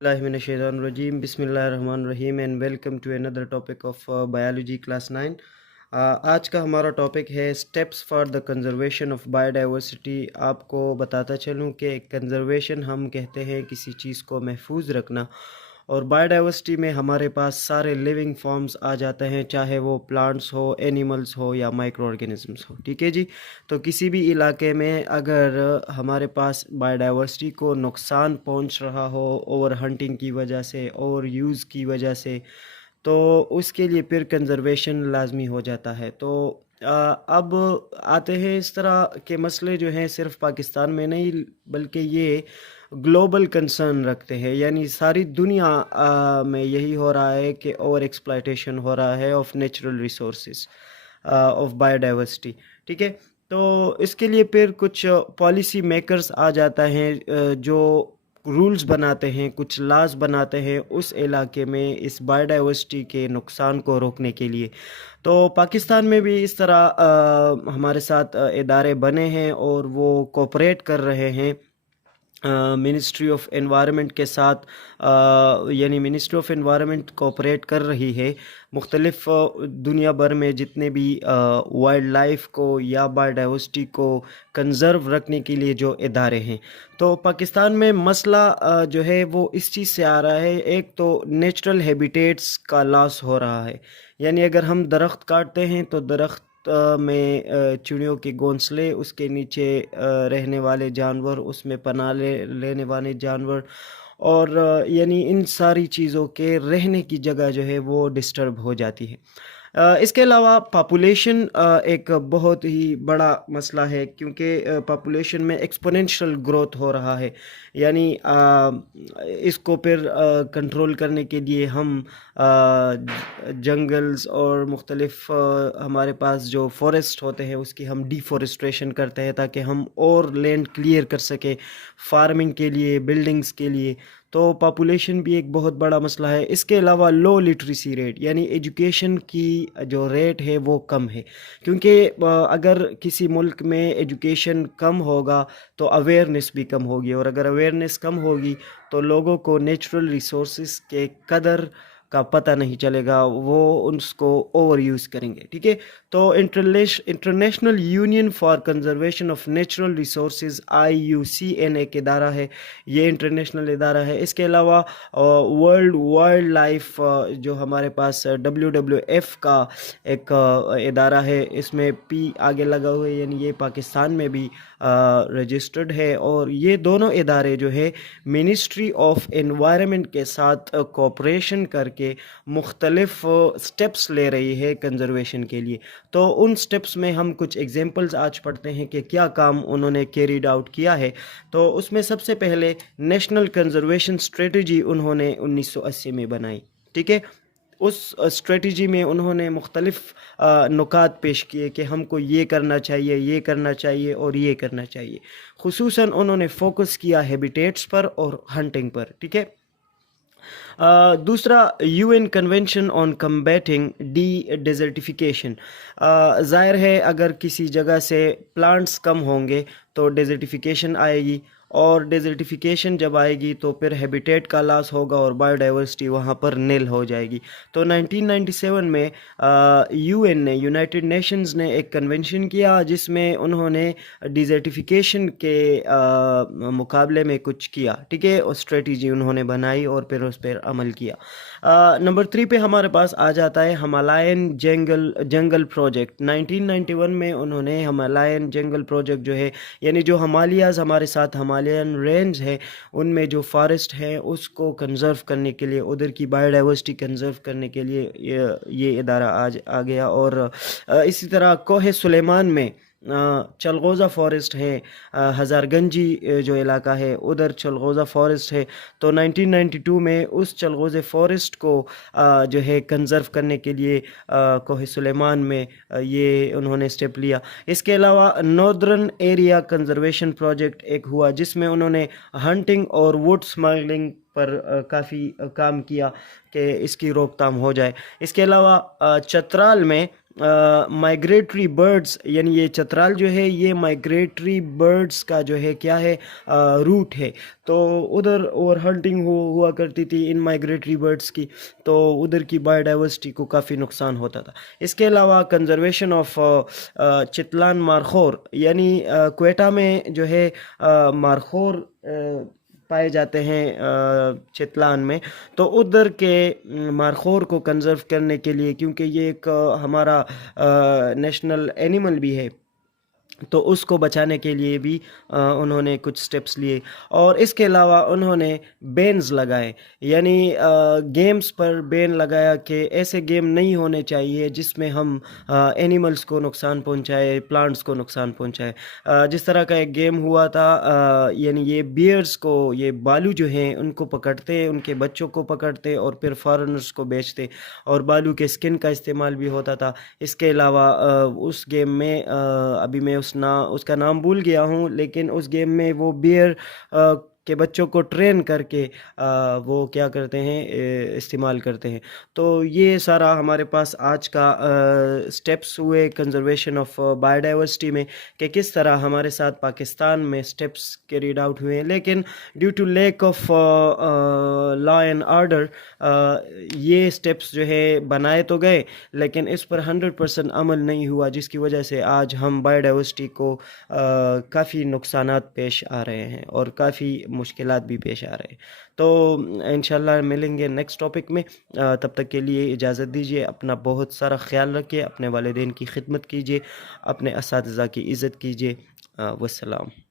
Bismillahirrahmanirrahim. Bismillahirrahmanirrahim and welcome to another topic of biology class 9. आज का हमारा topic है steps for the conservation of biodiversity. आपको बताता चलूँ कि कंजर्वेशन हम कहते हैं किसी चीज़ को महफूज रखना, और बायोडाइवर्सिटी में हमारे पास सारे लिविंग फॉर्म्स आ जाते हैं, चाहे वो प्लांट्स हो, एनिमल्स हो या माइक्रो ऑर्गेनिजम्स हो. ठीक है जी. तो किसी भी इलाके में अगर हमारे पास बायोडाइवर्सिटी को नुकसान पहुंच रहा हो ओवर हंटिंग की वजह से, ओवर यूज़ की वजह से, तो उसके लिए फिर कंजर्वेशन लाजमी हो जाता है. तो अब आते हैं, इस तरह के मसले जो हैं सिर्फ पाकिस्तान में नहीं बल्कि ये ग्लोबल कंसर्न रखते हैं. यानी सारी दुनिया में यही हो रहा है कि ओवर एक्सप्लॉयटेशन हो रहा है of natural resources, of biodiversity. ठीक है. तो इसके लिए फिर कुछ पॉलिसी मेकर्स आ जाता हैं जो रूल्स बनाते हैं, कुछ लाज बनाते हैं उस इलाके में इस बायोडाइवर्सिटी के नुकसान को रोकने के लिए. तो पाकिस्तान में भी इस तरह हमारे साथ इदारे बने हैं और वो कोऑपरेट कर रहे हैं मिनिस्ट्री ऑफ एनवायरनमेंट के साथ. यानी मिनिस्ट्री ऑफ एनवायरनमेंट कोऑपरेट कर रही है मुख्तलिफ दुनिया भर में जितने भी वाइल्ड लाइफ को या बायोडाइवर्सिटी को कंजर्व रखने के लिए जो इदारे हैं. तो पाकिस्तान में मसला जो है वो इस चीज़ से आ रहा है. एक तो नेचुरल हैबिटेट्स का लॉस हो रहा है. यानी अगर हम दरख्त काटते हैं तो दरख्त में चिड़ियों के घोंसले, उसके नीचे रहने वाले जानवर, उसमें पनाह लेने वाले जानवर, और यानी इन सारी चीज़ों के रहने की जगह जो है वो डिस्टर्ब हो जाती है. इसके अलावा पॉपुलेशन एक बहुत ही बड़ा मसला है, क्योंकि पॉपुलेशन में एक्सपोनेंशियल ग्रोथ हो रहा है. यानी इसको फिर कंट्रोल करने के लिए हम जंगल्स और मुख्तलिफ हमारे पास जो फॉरेस्ट होते हैं उसकी हम डिफॉरेस्ट्रेशन करते हैं ताकि हम और लैंड क्लियर कर सकें फार्मिंग के लिए, बिल्डिंग्स के लिए. तो पॉपुलेशन भी एक बहुत बड़ा मसला है. इसके अलावा लो लिटरेसी रेट, यानी एजुकेशन की जो रेट है वो कम है, क्योंकि अगर किसी मुल्क में एजुकेशन कम होगा तो अवेयरनेस भी कम होगी, और अगर अवेयरनेस कम होगी तो लोगों को नेचुरल रिसोर्सेज के कदर का पता नहीं चलेगा, वो उसको ओवर यूज़ करेंगे. ठीक है. तो international union for conservation of natural resources IUCN एक इदारा है, ये इंटरनेशनल इदारा है. इसके अलावा वर्ल्ड वाइल्ड लाइफ जो हमारे पास WWF का एक इदारा है, इसमें P आगे लगा हुआ है, यानी ये पाकिस्तान में भी रजिस्टर्ड है. और ये दोनों इदारे जो है मिनिस्ट्री ऑफ एनवायरनमेंट के साथ कोऑपरेशन करके मुख्तलिफ स्टेप्स ले रही है कंजर्वेशन के लिए. तो उन स्टेप्स में हम कुछ एग्जांपल्स आज पढ़ते हैं कि क्या काम उन्होंने कैरीड आउट किया है. तो उसमें सबसे पहले नेशनल कंजर्वेशन स्ट्रेटजी उन्होंने 1980 में बनाई. ठीक है. उस स्ट्रेटजी में उन्होंने मुख्तलिफ नुकात पेश किए कि हमको ये करना चाहिए, ये करना चाहिए और ये करना चाहिए. खुसूसन उन्होंने फोकस किया हैबिटेट्स पर और हंटिंग पर. ठीक है. दूसरा, UN convention on combating D desertification. ज़ाहिर है अगर किसी जगह से प्लांट्स कम होंगे तो डेजर्टिफिकेशन आएगी, और डेजर्टिफिकेशन जब आएगी तो फिर हैबिटेट का लॉस होगा और बायोडाइवर्सिटी वहाँ पर नील हो जाएगी. तो 1997 में UN ने, यूनाइटेड नेशंस ने एक कन्वेंशन किया जिसमें उन्होंने डिजर्टिफिकेशन के मुकाबले में कुछ किया. ठीक है. और स्ट्रेटजी उन्होंने बनाई और फिर उस पर अमल किया. नंबर 3 पे हमारे पास आ जाता है हिमालयन जंगल प्रोजेक्ट. 1991 में उन्होंने हिमालयन जंगल प्रोजेक्ट जो है, यानी जो हिमालयाज़ हमारे साथ हिमालयन रेंज है उनमें जो फॉरेस्ट है उसको कंजर्व करने के लिए, उधर की बायोडाइवर्सिटी कंजर्व करने के लिए ये इदारा आज आ गया. और इसी तरह कोहे सुलेमान में चलगोज़ा फॉरेस्ट है, हज़ारगंजी जो इलाका है उधर चलगोज़ा फॉरेस्ट है. तो 1992 में उस चलगोज़े फॉरेस्ट को जो है कंजर्व करने के लिए कोहे सुलेमान में ये उन्होंने स्टेप लिया. इसके अलावा नॉर्दर्न एरिया कंजर्वेशन प्रोजेक्ट एक हुआ जिसमें उन्होंने हंटिंग और वुड स्मगलिंग पर काफ़ी काम किया कि इसकी रोकथाम हो जाए. इसके अलावा चतराल में مائگریٹری برڈز یعنی یہ چترال جو ہے یہ مائگریٹری برڈز کا جو ہے کیا ہے روٹ ہے. تو ادھر اوور ہنٹنگ ہوا کرتی تھی ان مائگریٹری برڈز کی, تو ادھر کی بایو ڈائیورسٹی کو کافی نقصان ہوتا تھا. اس کے علاوہ کنزرویشن آف چتلان مارخور یعنی کوئٹہ میں جو ہے مارخور پائے جاتے ہیں چتلان میں, تو ادھر کے مارخور کو کنزرو کرنے کے لیے, کیونکہ یہ ایک ہمارا نیشنل اینیمل بھی ہے, تو اس کو بچانے کے لیے بھی انہوں نے کچھ سٹیپس لیے. اور اس کے علاوہ انہوں نے بینز لگائے, یعنی گیمز پر بین لگایا کہ ایسے گیم نہیں ہونے چاہیے جس میں ہم اینیملز کو نقصان پہنچائے, پلانٹس کو نقصان پہنچائے. جس طرح کا ایک گیم ہوا تھا, یعنی یہ بیئرز کو, یہ بالو جو ہیں ان کو پکڑتے, ان کے بچوں کو پکڑتے اور پھر فارنرز کو بیچتے, اور بالو کے سکن کا استعمال بھی ہوتا تھا. اس کے علاوہ اس گیم میں ابھی میں اس کا نام بھول گیا ہوں, لیکن اس گیم میں وہ بیئر کے بچوں کو ٹرین کر کے وہ کیا کرتے ہیں, استعمال کرتے ہیں. تو یہ سارا ہمارے پاس آج کا سٹیپس ہوئے کنزرویشن آف بایو ڈائیورسٹی میں, کہ کس طرح ہمارے ساتھ پاکستان میں سٹیپس کیریڈ آؤٹ ہوئے ہیں. لیکن due to lack of law and order یہ سٹیپس جو ہے بنائے تو گئے, لیکن اس پر 100% عمل نہیں ہوا, جس کی وجہ سے آج ہم بایو ڈائیورسٹی کو کافی نقصانات پیش آ رہے ہیں اور کافی مشکلات بھی پیش آ رہے ہیں. تو انشاءاللہ ملیں گے نیکسٹ ٹاپک میں. تب تک کے لیے اجازت دیجیے, اپنا بہت سارا خیال رکھیے, اپنے والدین کی خدمت کیجیے, اپنے اساتذہ کی عزت کیجیے. والسلام.